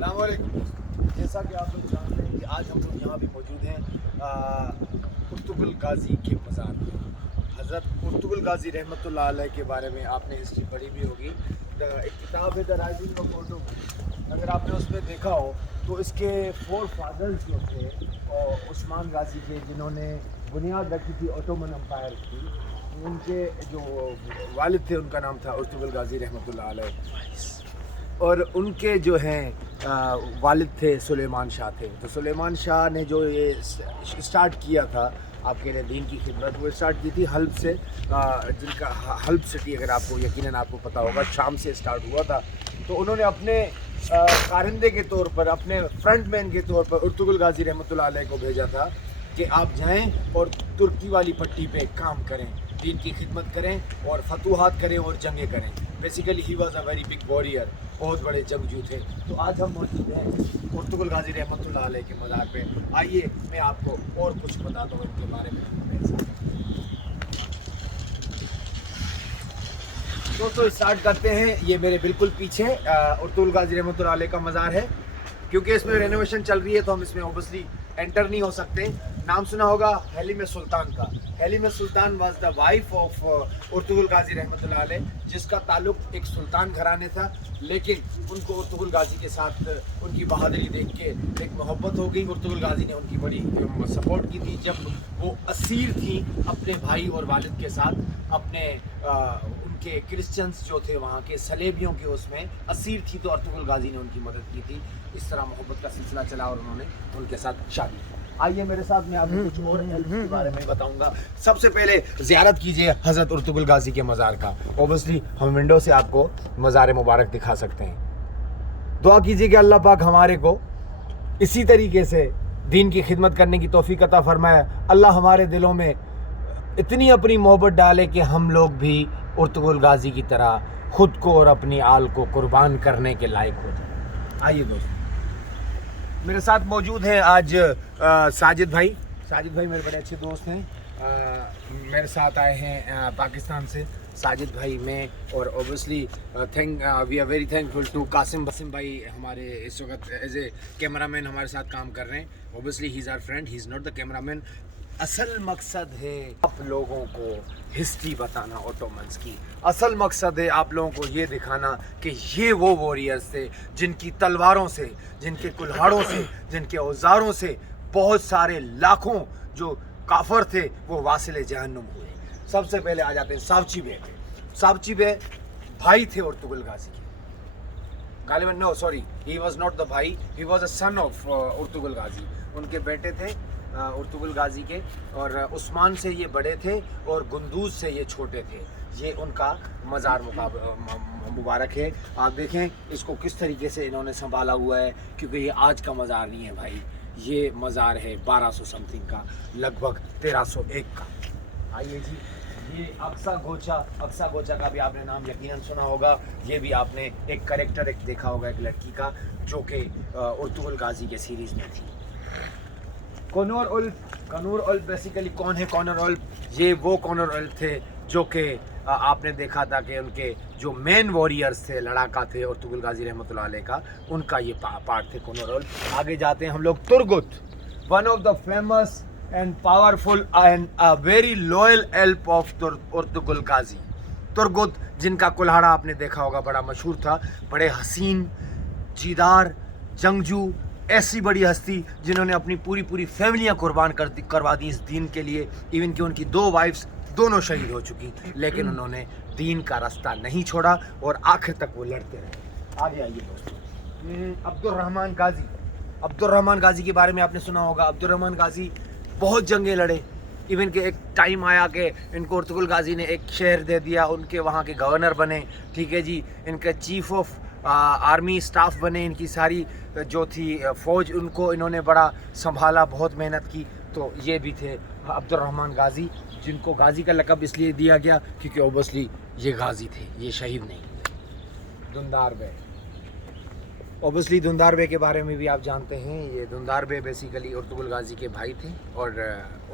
अस्सलाम वालेकुम। जैसा कि आप लोग जानते हैं कि आज हम लोग यहाँ पे मौजूद हैं कुर्तुबुल गाजी के मज़ार में। हज़रत कुर्तुबुल गाजी रहमतुल्लाह अलैह के बारे में आपने हिस्ट्री पढ़ी भी होगी। एक किताब है द राइजिंग ऑफ कुर्तुब। अगर आपने उसमें देखा हो तो इसके 4 फादर्स जो थे उस्मान गाजी के, जिन्होंने बुनियाद रखी थी ओटोमन एम्पायर की, उनके जो वालिद थे उनका नाम था कुर्तुबुल गाजी रहमतुल्लाह अलैह, और उनके जो हैं वालिद थे सुलेमान शाह थे। तो सुलेमान शाह ने जो ये स्टार्ट किया था आपके लिए दीन की खिदमत, वो स्टार्ट की थी हल्ब से, जिनका हल्ब सिटी अगर आपको यकीनन आपको पता होगा, शाम से स्टार्ट हुआ था। तो उन्होंने अपने कारिंदे के तौर पर, अपने फ्रंट मैन के तौर पर कुर्तुबुल गाजी रहमतुल्लाह अलैह को भेजा था कि आप जाएं और तुर्की वाली पट्टी पे काम करें, दीन की खिदमत करें और फतूहात करें और जंगें करें। Basically he was a very big warrior, बहुत बड़े जंगजू थे। तो आज हम मौजूद हैं कुर्तुबुल गाजी रहमतुल्लाह अलैह के मज़ार पे। आइए मैं आपको और कुछ बताता हूँ इनके बारे में। दोस्तों स्टार्ट करते हैं। ये मेरे बिल्कुल पीछे कुर्तुबुल गाजी रहमतुल्लाह अलैह का मज़ार है। क्योंकि इसमें रेनोवेशन चल रही है तो हम इसमें ऑब्वियसली एंटर नहीं हो सकते। नाम सुना होगा हलीम सुल्तान का। हलीम सुल्तान वाज द वाइफ ऑफ कुर्तुबुल गाजी रहमतुल्लाह अलैह, जिसका ताल्लुक एक सुल्तान घराने था, लेकिन उनको कुर्तुबुल गाजी के साथ उनकी बहादुरी देख के एक मोहब्बत हो गई। कुर्तुबुल गाजी ने उनकी बड़ी सपोर्ट की थी जब वो असीर थी अपने भाई और वालिद के साथ, अपने उनके क्रिश्चियंस जो थे वहाँ के सलेबियों के उसमें असीर थी, तो कुर्तुबुल गाजी ने उनकी मदद की थी। इस तरह मोहब्बत का सिलसिला चला और उन्होंने उनके साथ शादी की। आइए मेरे साथ, मैं आपको कुछ और के बारे में बताऊंगा। सबसे पहले ज़ियारत कीजिए हज़रत कुर्तुबुल गाजी के मज़ार का। ओबियसली हम विंडो से आपको मज़ार मुबारक दिखा सकते हैं। दुआ कीजिए कि अल्लाह पाक हमारे को इसी तरीके से दीन की खिदमत करने की तौफीक अता फरमाए। अल्लाह हमारे दिलों में इतनी अपनी मोहब्बत डाले कि हम लोग भी कुर्तुबुल गाजी की तरह खुद को और अपनी आल को कुर्बान करने के लायक हो जाए। आइए दोस्तों, मेरे साथ मौजूद हैं आज साजिद भाई। साजिद भाई मेरे बड़े अच्छे दोस्त हैं। मेरे साथ आए हैं पाकिस्तान से साजिद भाई में, और obviously we are very thankful to Kasim भाई, हमारे इस वक्त एज ए कैमरामैन हमारे साथ काम कर रहे हैं। Obviously he is our friend, he is not the cameraman. असल मकसद है आप लोगों को हिस्ट्री बताना ओटोमन्स की। असल मकसद है आप लोगों को ये दिखाना कि ये वो वॉरियर्स थे जिनकी तलवारों से, जिनके कुल्हाड़ों से, जिनके औजारों से बहुत सारे लाखों जो काफर थे वो वासिले जहन्नुम हुए। सबसे पहले आ जाते हैं सावची बे पे। सावची बे भाई थे कुर्तुबुल गाजी के। गालिबन no sorry, he was not the भाई, he was a son of कुर्तुबुल गाजी। उनके बेटे थे कुर्तुबुल गाजी के, और उस्मान से ये बड़े थे और गुंदूज से ये छोटे थे। ये उनका मज़ार मुबारक है। आप देखें इसको किस तरीके से इन्होंने संभाला हुआ है, क्योंकि ये आज का मज़ार नहीं है भाई, ये मज़ार है 1200 समथिंग का, लगभग 1301 का। आइए जी, ये अक्सा गोचा का भी आपने नाम यकीनन सुना होगा। ये भी आपने एक करेक्टर एक देखा होगा, एक लड़की का, जो कि कुर्तुबुल गाजी के सीरीज़ में थी। कनूर उल्फ बेसिकली कौन है? कनूर उल्फ, ये वो कनूर उल्फ थे जो कि आपने देखा था कि उनके जो मेन वॉरियर्स थे, लड़ाका थे कुर्तुबुल गाजी रहमतुल्लाह अलैह का, उनका ये पार्ट थे कनूर उल्फ। आगे जाते हैं हम लोग Turgut, one of the famous and powerful and a very loyal help of कुर्तुबुल गाजी। तुर्गुत, जिनका कुल्हाड़ा आपने देखा होगा, बड़ा मशहूर था, बड़े हसीन जीदार जंगजू, ऐसी बड़ी हस्ती जिन्होंने अपनी पूरी फैमिलियां कुर्बान करवा दी इस दीन के लिए। इवन कि उनकी 2 वाइफ्स दोनों शहीद हो चुकी, लेकिन उन्होंने दीन का रास्ता नहीं छोड़ा और आखिर तक वो लड़ते रहे। आगे आइए दोस्तों, अब्दुर्रहमान गाजी के बारे में आपने सुना होगा। अब्दुर्रहमान गाजी बहुत जंगें लड़े। इवन के एक टाइम आया कि इनको कुर्तुबुल गाजी ने एक शहर दे दिया, उनके वहाँ के गवर्नर बने, ठीक है जी, इनके चीफ ऑफ आर्मी स्टाफ बने, इनकी सारी जो थी फ़ौज, उनको इन्होंने बड़ा संभाला, बहुत मेहनत की। तो ये भी थे अब्दुर्रहमान गाजी, जिनको गाजी का लक़ब इसलिए दिया गया क्योंकि ओबियसली ये गाजी थे, ये शहीद नहीं। दुंदार बे, ओबियसली धुंधार बे के बारे में भी आप जानते हैं। ये धुंधार बे बेसिकली अर्तुगरुल गाजी के भाई थे और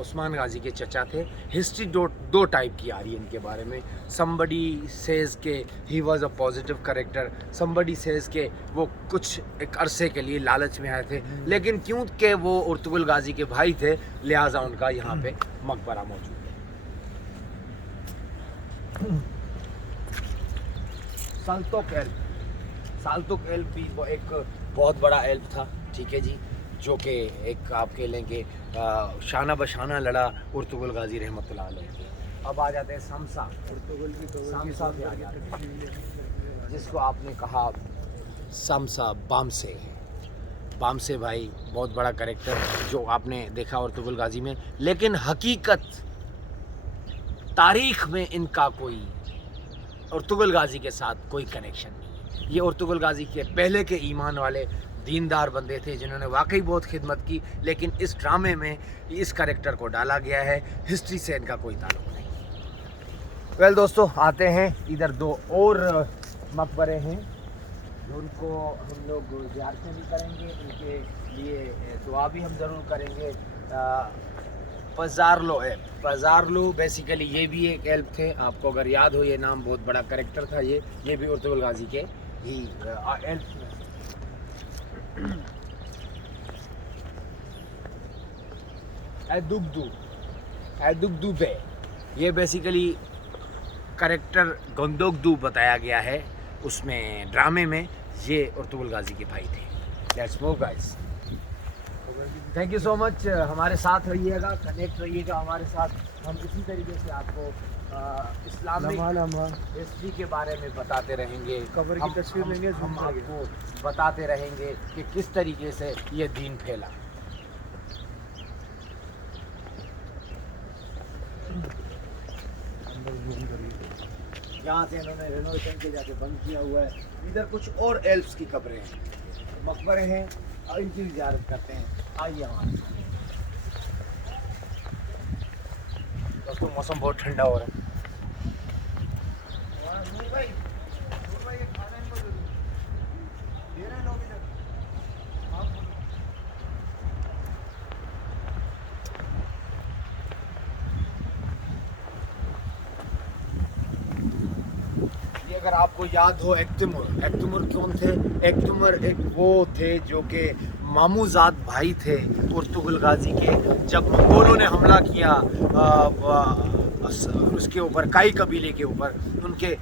उस्मान गाजी के चचा थे। हिस्ट्री दो टाइप की आ रही है इनके बारे में। समबडी सेज के he was a positive character, somebody says के वो कुछ एक अरसे के लिए लालच में आए थे, लेकिन क्योंकि वो अर्तुगरुल गाजी के भाई थे लिहाजा उनका यहाँ पे मकबरा मौजूद है। साल्तुक एल्प भी वो एक बहुत बड़ा एल्प था, ठीक है जी, जो कि एक आप कह लेंगे शाना बशाना लड़ा अर्तुगरुल गाजी रहमतुल्लाह अलैह। अब आ जाते हैं समसा समसा पे आ जाते हैं, जिसको आपने कहा समसा बामसे भाई बहुत बड़ा कैरेक्टर जो आपने देखा अर्तुगरुल गाजी में, लेकिन हकीकत तारीख में इनका कोई अर्तुगरुल गाजी के साथ कोई कनेक्शन नहीं। ये अर्तुगरुल गाजी के पहले के ईमान वाले दीनदार बंदे थे जिन्होंने वाकई बहुत खिदमत की, लेकिन इस ड्रामे में इस कैरेक्टर को डाला गया है। हिस्ट्री से इनका कोई ताल्लुक नहीं। वेल दोस्तों, आते हैं इधर दो और मकबरे हैं उनको हम लोग ज़ियारतें भी करेंगे, उनके लिए दुआ भी हम ज़रूर करेंगे। पज़ारलो बेसिकली ये भी एक एल्प थे, आपको अगर याद हो ये नाम बहुत बड़ा कैरेक्टर था। ये भी अर्तुगरुल गाजी के ही एल्प में। एदुगदू बे, ये बेसिकली कैरेक्टर गंदोगदू बताया गया है उसमें ड्रामे में। ये अर्तुगरुल गाजी के भाई थे। Let's move guys. Thank you so much. हमारे साथ रहिएगा, कनेक्ट रहिएगा हमारे साथ। हम इसी तरीके से आपको इस्लामिक हिस्ट्री के बारे में बताते रहेंगे, कब्र की तस्वीर लेंगे, हम आपको बताते रहेंगे कि किस तरीके से ये दीन फैला। यहाँ से इन्होंने रेनोवेशन के जाके बंद किया हुआ है। इधर कुछ और एल्प्स की कब्रें हैं, मकबरे हैं और इनकी ज़ियारत करते हैं। आइए हमारे दोस्तों, मौसम बहुत ठंडा हो रहा है। अगर आपको याद हो एक्तुमर कौन थे? एक्तुमर एक वो थे जो कि मामूजाद भाई थे अर्तुगरुल गाजी के। जब मंगोलों ने हमला किया उसके ऊपर, काई कबीले के ऊपर, उनके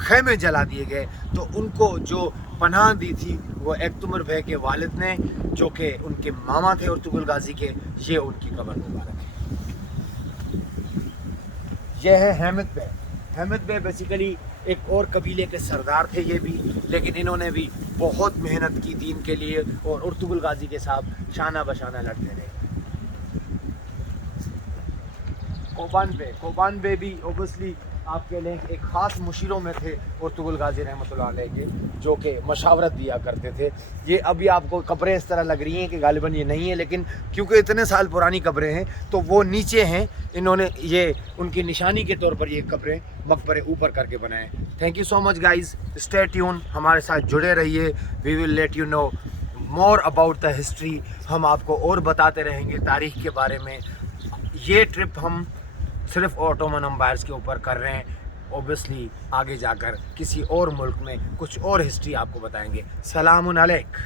खेमे जला दिए गए, तो उनको जो पनाह दी थी वो एक्तुमर भाई के वालिद ने, जो कि उनके मामा थे अर्तुगरुल गाजी के। ये उनकी कब्र मुबारक है। यह है अहमद बे बेसिकली एक और कबीले के सरदार थे ये भी, लेकिन इन्होंने भी बहुत मेहनत की दीन के लिए और अर्तुगरुल गाजी के साथ शाना बशाना लड़ते रहे। कोबान बे भी ओबियसली आपके लिए एक ख़ास मुशीरों में थे अर्तुगरुल गाजी रहमतुल्लाह अलैह के, जो कि मशावरत दिया करते थे। ये अभी आपको कब्रें इस तरह लग रही हैं कि गालिबन ये नहीं है, लेकिन क्योंकि इतने साल पुरानी कब्रें हैं तो वो नीचे हैं। इन्होंने ये उनकी निशानी के तौर पर ये कब्रें मकबरे ऊपर करके बनाए। Thank you so much guys, stay tune, हमारे साथ जुड़े रहिए। We will let you know more about the history. हम आपको और बताते रहेंगे तारीख़ के बारे में। ये ट्रिप हम सिर्फ ऑटोमन एम्पायर्स के ऊपर कर रहे हैं। ओबियसली आगे जाकर किसी और मुल्क में कुछ और हिस्ट्री आपको बताएंगे। सलामुन अलैक।